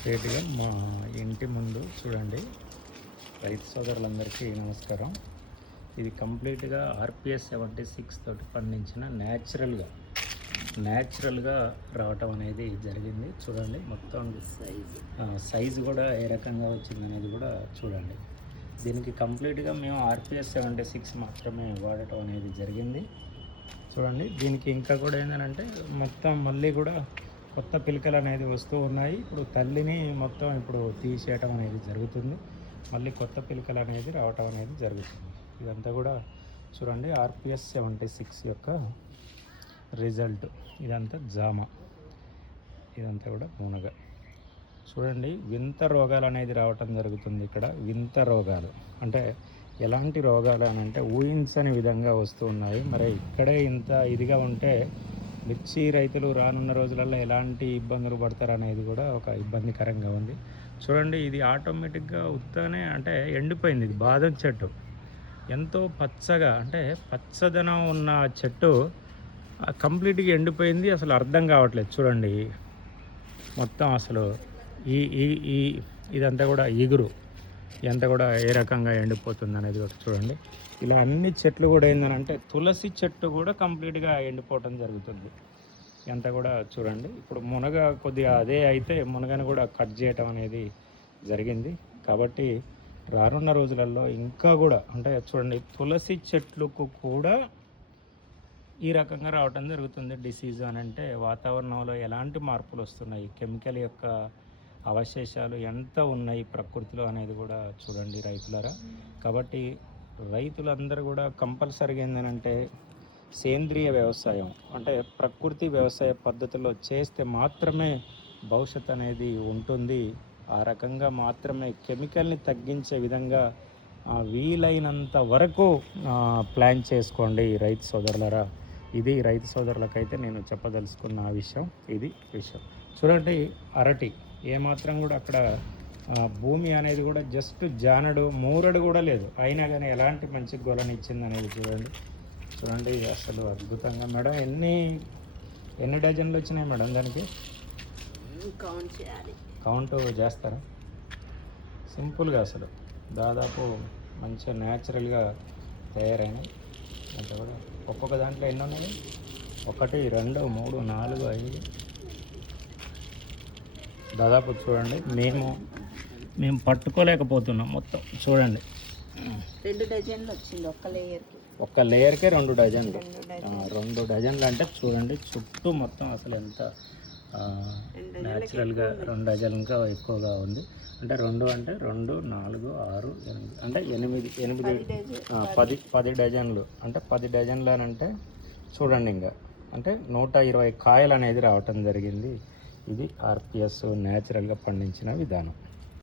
స్ట్రేట్గా మా ఇంటి ముందు చూడండి. రైతు సోదరులందరికీ నమస్కారం. ఇది కంప్లీట్గా ఆర్పిఎస్ 76 తోటి పండించిన న్యాచురల్గా రావటం అనేది జరిగింది. చూడండి మొత్తం సైజు కూడా ఏ రకంగా వచ్చింది అనేది కూడా చూడండి. దీనికి కంప్లీట్గా మేము ఆర్పిఎస్ 76 మాత్రమే వాడటం అనేది జరిగింది. చూడండి దీనికి ఇంకా కూడా ఏంటంటే మొత్తం మళ్ళీ కూడా కొత్త పిలకలు అనేది వస్తూ ఉన్నాయి. ఇప్పుడు తల్లిని మొత్తం ఇప్పుడు తీసేయటం అనేది జరుగుతుంది. మళ్ళీ కొత్త పిలకలు అనేది రావటం అనేది జరుగుతుంది. ఇదంతా కూడా చూడండి ఆర్పిఎస్ 76 యొక్క రిజల్ట్. ఇదంతా జామ, ఇదంతా కూడా మునగ. చూడండి వింత రోగాలు అనేది రావటం జరుగుతుంది. ఇక్కడ వింత రోగాలు అంటే ఎలాంటి రోగాలు అని అంటే ఊహించని విధంగా వస్తూ ఉన్నాయి. మరి ఇక్కడే ఇంత ఇదిగా ఉంటే మిర్చి రైతులు రానున్న రోజులలో ఎలాంటి ఇబ్బందులు పడతారు అనేది కూడా ఒక ఇబ్బందికరంగా ఉంది. చూడండి ఇది ఆటోమేటిక్గా ఉత్తనే అంటే ఎండిపోయింది. ఇది బాదం చెట్టు ఎంతో పచ్చగా అంటే పచ్చదనం ఉన్న చెట్టు కంప్లీట్గా ఎండిపోయింది. అసలు అర్థం కావట్లేదు. చూడండి మొత్తం అసలు ఈ ఈ ఈ ఇదంతా కూడా ఇగురు ఎంత కూడా ఏ రకంగా ఎండిపోతుంది అనేది కూడా చూడండి. ఇలా అన్ని చెట్లు కూడా ఏంటంటే తులసి చెట్టు కూడా కంప్లీట్గా ఎండిపోవటం జరుగుతుంది. ఎంత కూడా చూడండి. ఇప్పుడు మునగ కొద్దిగా అదే అయితే మునగను కూడా కట్ చేయటం అనేది జరిగింది. కాబట్టి రానున్న రోజులలో ఇంకా కూడా అంటే చూడండి తులసి చెట్లకు కూడా ఈ రకంగా రావటం జరుగుతుంది. డిసీజ్ అని అంటే వాతావరణంలో ఎలాంటి మార్పులు వస్తున్నాయి, కెమికల్ యొక్క అవశేషాలు ఎంత ఉన్నాయి ప్రకృతిలో అనేది కూడా చూడండి రైతులారా. కాబట్టి రైతులందరూ కూడా కంపల్సరీగా ఏంటంటే సేంద్రియ వ్యవసాయం అంటే ప్రకృతి వ్యవసాయ పద్ధతిలో చేస్తే మాత్రమే భవిష్యత్తు అనేది ఉంటుంది. ఆ రకంగా మాత్రమే కెమికల్ని తగ్గించే విధంగా వీలైనంత వరకు ప్లాన్ చేసుకోండి రైతు సోదరులరా. ఇది రైతు సోదరులకైతే నేను చెప్పదలుచుకున్న విషయం. ఇది విషయం. చూడండి అరటి ఏమాత్రం కూడా అక్కడ భూమి అనేది కూడా జస్ట్ జానడు మూరడు కూడా లేదు, అయినా కానీ ఎలాంటి మంచి గొలని ఇచ్చింది అనేది చూడండి. చూడండి అసలు అద్భుతంగా. మేడం ఎన్ని డజన్లు వచ్చినాయి మేడం? దానికి కౌంట్ చేస్తారా? సింపుల్గా అసలు దాదాపు మంచిగా న్యాచురల్గా తయారైనాయి. అంటే కూడా ఒక్కొక్క దాంట్లో ఎన్ని ఉన్నాయి? 1 2 3 4 5 దాదాపు చూడండి. మేము పట్టుకోలేకపోతున్నాం మొత్తం. చూడండి 2 డజన్లు వచ్చింది ఒక్క లేయర్కే 2 డజన్లు. 2 డజన్లు అంటే చూడండి చుట్టూ మొత్తం అసలు ఎంత న్యాచురల్గా 2 డజన్లు ఇంకా ఎక్కువగా ఉంది. అంటే 2 అంటే 2 4 6 8 అంటే 8 10 డజన్లు. అంటే 10 డజన్లు అని అంటే చూడండి ఇంకా అంటే 120 కాయలు అనేది రావటం జరిగింది. ఇది ఆర్పిఎస్ న్యాచురల్గా పండించిన విధానం.